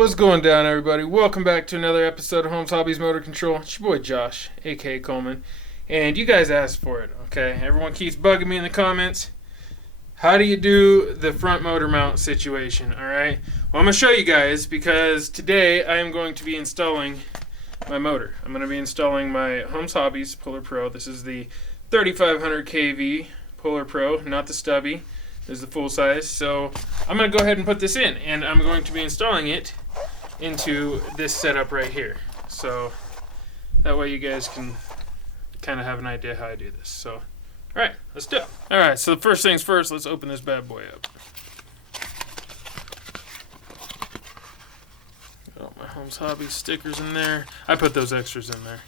What's going down, everybody? Welcome back to another episode of Holmes Hobbies Motor Control. It's your boy Josh, aka Coleman, and you guys asked for it. Okay, everyone keeps bugging me in the comments. How do you do the front motor mount situation? All right. Well, I'm gonna show you guys because today I am going to be installing my motor. I'm going to be installing my Holmes Hobbies Puller Pro. This is the 3500 kV Puller Pro, not the stubby. This is the full size. So I'm going to go ahead and put this in, and I'm going to be installing it into this setup right here. So that way you guys can kind of have an idea how I do this. So, all right, let's do it. All right, so the first things first, let's open this bad boy up. Got all my Holmes Hobbies stickers in there. I put those extras in there.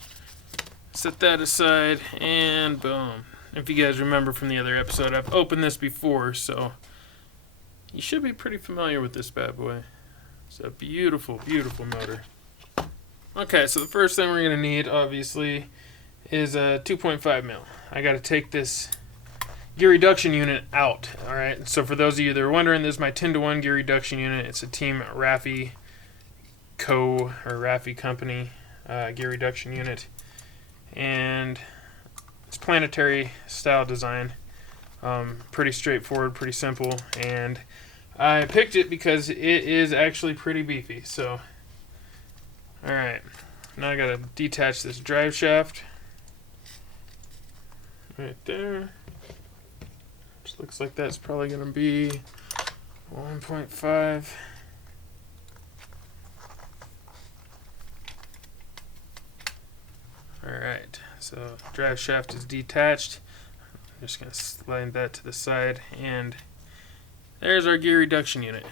Set that aside, and boom. If you guys remember from the other episode, I've opened this before, so you should be pretty familiar with this bad boy. It's a beautiful, beautiful motor. Okay, so the first thing we're going to need, obviously, is a 2.5 mil. I got to take this gear reduction unit out. All right, so for those of you that are wondering, this is my 10-to-1 gear reduction unit. It's a Team Raffi Co. or Raffi Company gear reduction unit. And it's planetary style design. Pretty straightforward, pretty simple, and I picked it because it is actually pretty beefy. So, alright, now I gotta detach this drive shaft right there, which looks like that's probably gonna be 1.5. Alright, so drive shaft is detached. I'm just going to slide that to the side, and there's our gear reduction unit.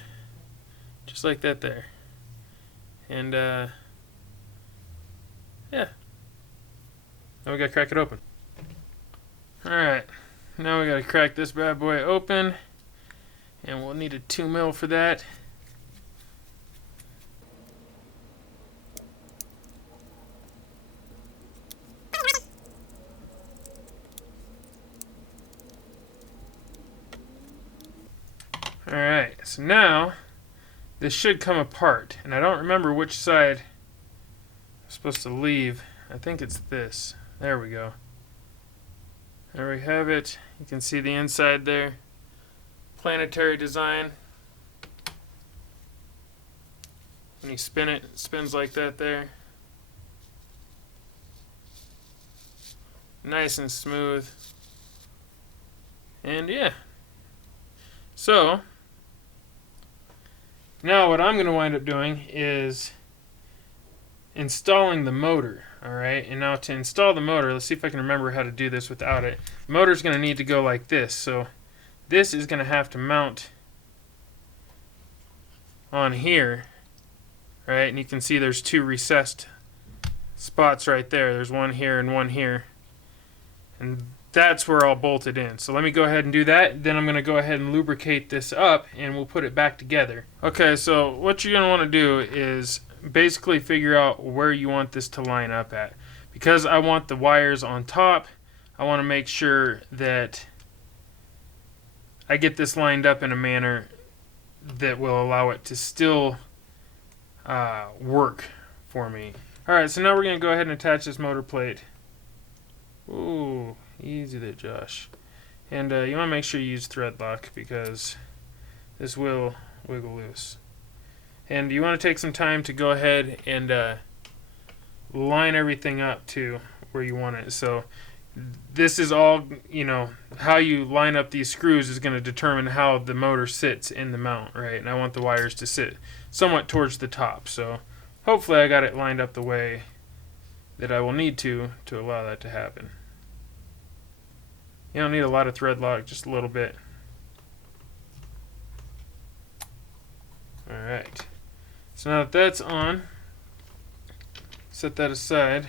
Just like that there. And yeah. Now we got to crack it open. Alright, now we got to crack this bad boy open, and we'll need a 2 mil for that. Alright, so now this should come apart, and I don't remember which side I'm supposed to leave. I think it's this. There we go. There we have it. You can see the inside there. Planetary design. When you spin it, it spins like that there. Nice and smooth. And yeah. So now what I'm going to wind up doing is installing the motor. Alright, and now to install the motor, let's see if I can remember how to do this without it. The motor's going to need to go like this. So this is going to have to mount on here. Right, and you can see there's two recessed spots right there. There's one here and one here. And that's where I'll bolt it in. So let me go ahead and do that. Then I'm going to go ahead and lubricate this up, and we'll put it back together. Okay, so what you're going to want to do is basically figure out where you want this to line up at. Because I want the wires on top, I want to make sure that I get this lined up in a manner that will allow it to still work for me. Alright, so now we're going to go ahead and attach this motor plate. Ooh. Easy there, Josh. And you want to make sure you use thread lock because this will wiggle loose. And you want to take some time to go ahead and line everything up to where you want it. So this is all, you know, how you line up these screws is going to determine how the motor sits in the mount, right? And I want the wires to sit somewhat towards the top. So hopefully I got it lined up the way that I will need to allow that to happen. You don't need a lot of thread lock, just a little bit. Alright. So now that that's on, set that aside.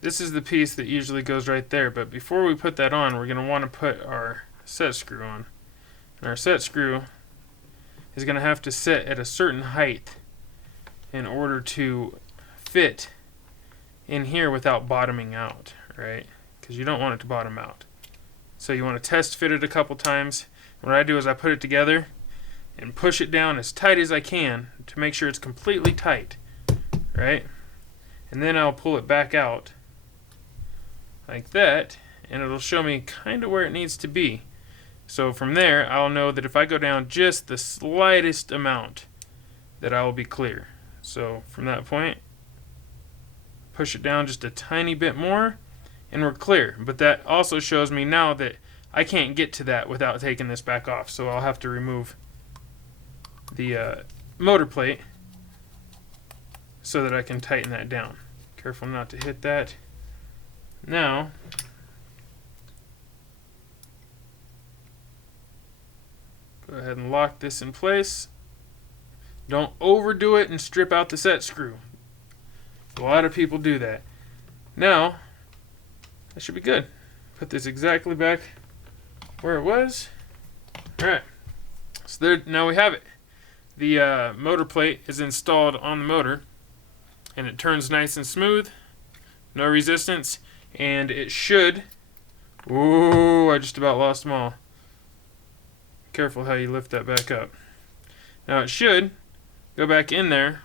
This is the piece that usually goes right there, but before we put that on, we're going to want to put our set screw on. And our set screw is going to have to sit at a certain height in order to fit in here without bottoming out, right? Because you don't want it to bottom out. So you want to test fit it a couple times. What I do is I put it together, and push it down as tight as I can to make sure it's completely tight, right? And then I'll pull it back out like that, and it'll show me kind of where it needs to be. So from there, I'll know that if I go down just the slightest amount, that I will be clear. So from that point, push it down just a tiny bit more, and we're clear. But that also shows me now that I can't get to that without taking this back off. So I'll have to remove the motor plate so that I can tighten that down. Careful not to hit that. Now, go ahead and lock this in place. Don't overdo it and strip out the set screw. A lot of people do that. Now, that should be good. Put this exactly back where it was. Alright, so there, now we have it. The motor plate is installed on the motor, and it turns nice and smooth, no resistance, and it should, ooh, I just about lost them all. Careful how you lift that back up. Now it should go back in there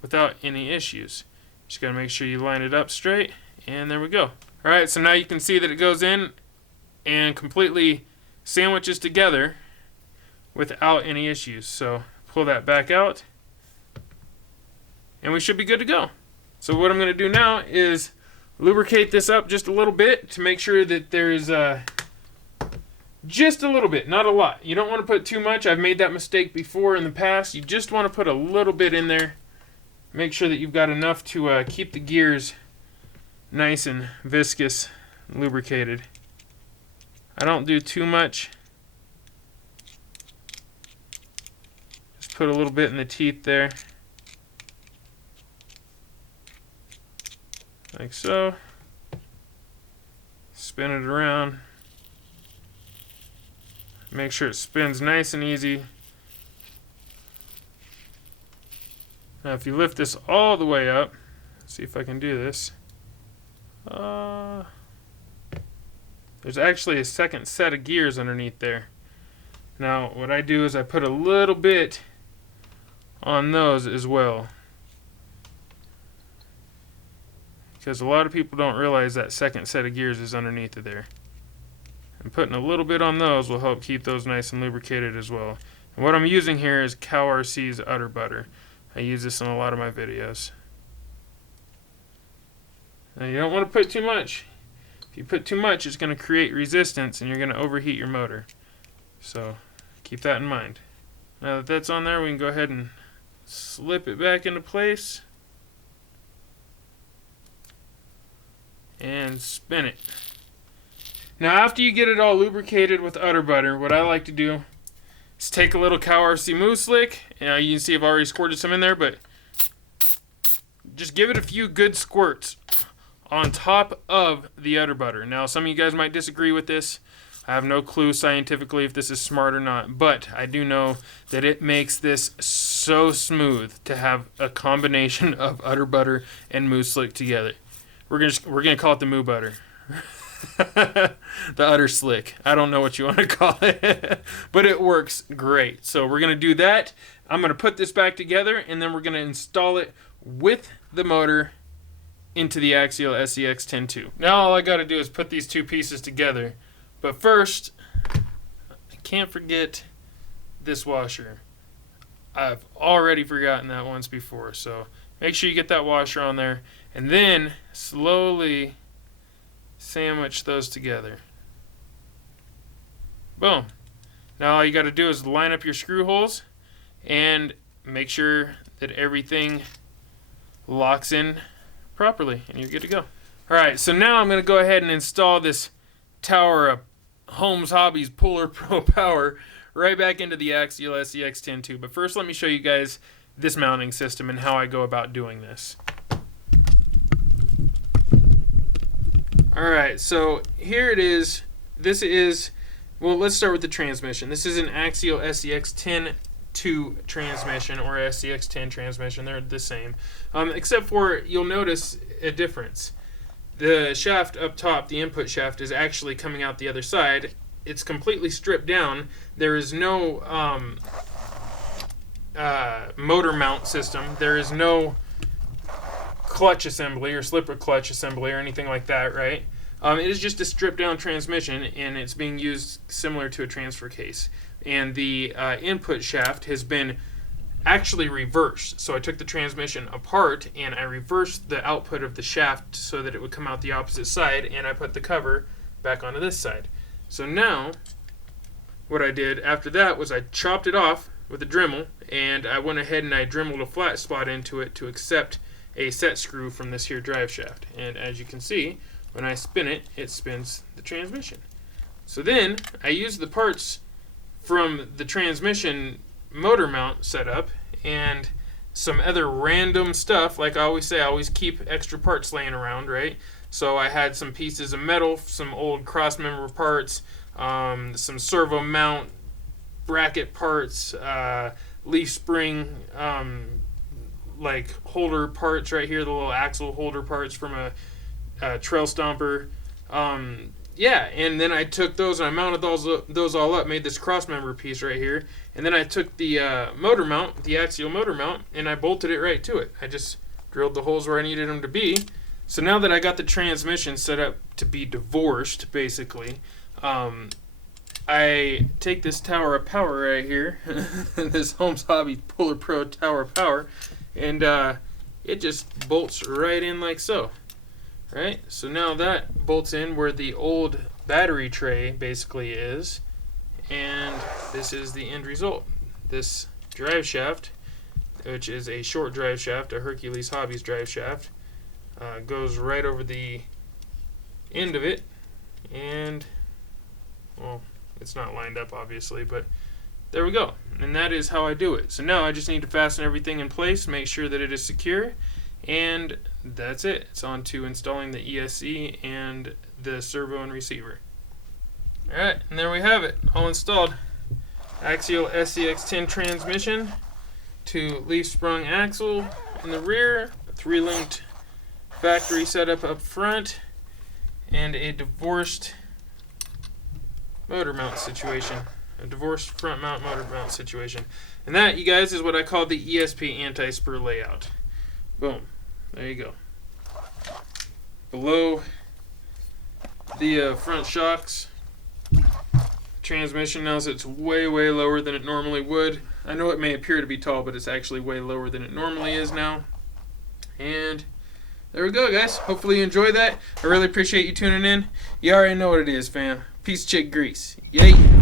without any issues. Just gotta make sure you line it up straight, and there we go. Alright, so now you can see that it goes in and completely sandwiches together without any issues. So pull that back out, and we should be good to go. So what I'm going to do now is lubricate this up just a little bit to make sure that there's just a little bit, not a lot. You don't want to put too much. I've made that mistake before in the past. You just want to put a little bit in there. Make sure that you've got enough to keep the gears nice and viscous, lubricated. I don't do too much. Just put a little bit in the teeth there. Like so. Spin it around. Make sure it spins nice and easy. Now if you lift this all the way up, let's see if I can do this. There's actually a second set of gears underneath there. Now what I do is I put a little bit on those as well, because a lot of people don't realize that second set of gears is underneath of there. And putting a little bit on those will help keep those nice and lubricated as well. And what I'm using here is KAINE's Udder Butter. I use this in a lot of my videos. Now you don't want to put too much. If you put too much, it's going to create resistance and you're going to overheat your motor. So keep that in mind. Now that that's on there, we can go ahead and slip it back into place and spin it. Now after you get it all lubricated with Udder Butter, what I like to do is take a little KAINE Mousse Slick. You can see I've already squirted some in there, but just give it a few good squirts on top of the Udder Butter. Now some of you guys might disagree with this. I have no clue scientifically if this is smart or not, but I do know that it makes this so smooth to have a combination of Udder Butter and Mousse Slick together. We're gonna call it the Moo Butter. The Udder Slick. I don't know what you want to call it, but it works great. So we're gonna do that. I'm gonna put this back together, and then we're gonna install it with the motor into the Axial SCX10 II. Now all I gotta do is put these two pieces together. But first, I can't forget this washer. I've already forgotten that once before, so make sure you get that washer on there, and then slowly sandwich those together. Boom. Now all you got to do is line up your screw holes and make sure that everything locks in properly, and you're good to go. Alright, so now I'm going to go ahead and install this tower of Holmes Hobbies Puller Pro power right back into the Axial SCX10 II. But first let me show you guys this mounting system and how I go about doing this. Alright, so here it is. This is, well, let's start with the transmission. This is an Axial SCX10 II transmission, or SCX10 transmission. They're the same, except for you'll notice a difference. The shaft up top, the input shaft, is actually coming out the other side. It's completely stripped down. There is no motor mount system. There is no clutch assembly or slipper clutch assembly or anything like that, right? It is just a stripped down transmission, and it's being used similar to a transfer case. And the input shaft has been actually reversed. So I took the transmission apart and I reversed the output of the shaft so that it would come out the opposite side, and I put the cover back onto this side. So now what I did after that was I chopped it off with a Dremel, and I went ahead and I dremeled a flat spot into it to accept a set screw from this here drive shaft. And as you can see, when I spin it, it spins the transmission. So then I used the parts from the transmission motor mount setup and some other random stuff. Like I always say, I always keep extra parts laying around, right? So I had some pieces of metal, some old cross member parts, some servo mount bracket parts, leaf spring like holder parts right here, the little axle holder parts from a trail stomper. Yeah, and then I took those and I mounted those all up, made this cross member piece right here, and then I took the motor mount, the axial motor mount, and I bolted it right to it. I just drilled the holes where I needed them to be. So now that I got the transmission set up to be divorced, basically, I take this tower of power right here, this Holmes Hobbies Puller Pro tower of power, and it just bolts right in like so. Right, so now that bolts in where the old battery tray basically is, and this is the end result. This drive shaft, which is a short drive shaft, a Hercules Hobbies drive shaft, goes right over the end of it, and, well, it's not lined up obviously, but there we go. And that is how I do it. So now I just need to fasten everything in place, make sure that it is secure, and that's it. It's on to installing the ESC and the servo and receiver. Alright, and there we have it, all installed. Axial SCX10 transmission, 2 leaf sprung axle in the rear, a 3-linked factory setup up front, and a divorced motor mount situation. A divorced front mount motor mount situation. And that, you guys, is what I call the ESP Anti-Spur layout. Boom. There you go. Below the front shocks, transmission now sits way lower than it normally would. I know it may appear to be tall, but it's actually way lower than it normally is now. And there we go, guys. Hopefully you enjoy that. I really appreciate you tuning in. You already know what it is, fam. Piece of chick grease. Yay!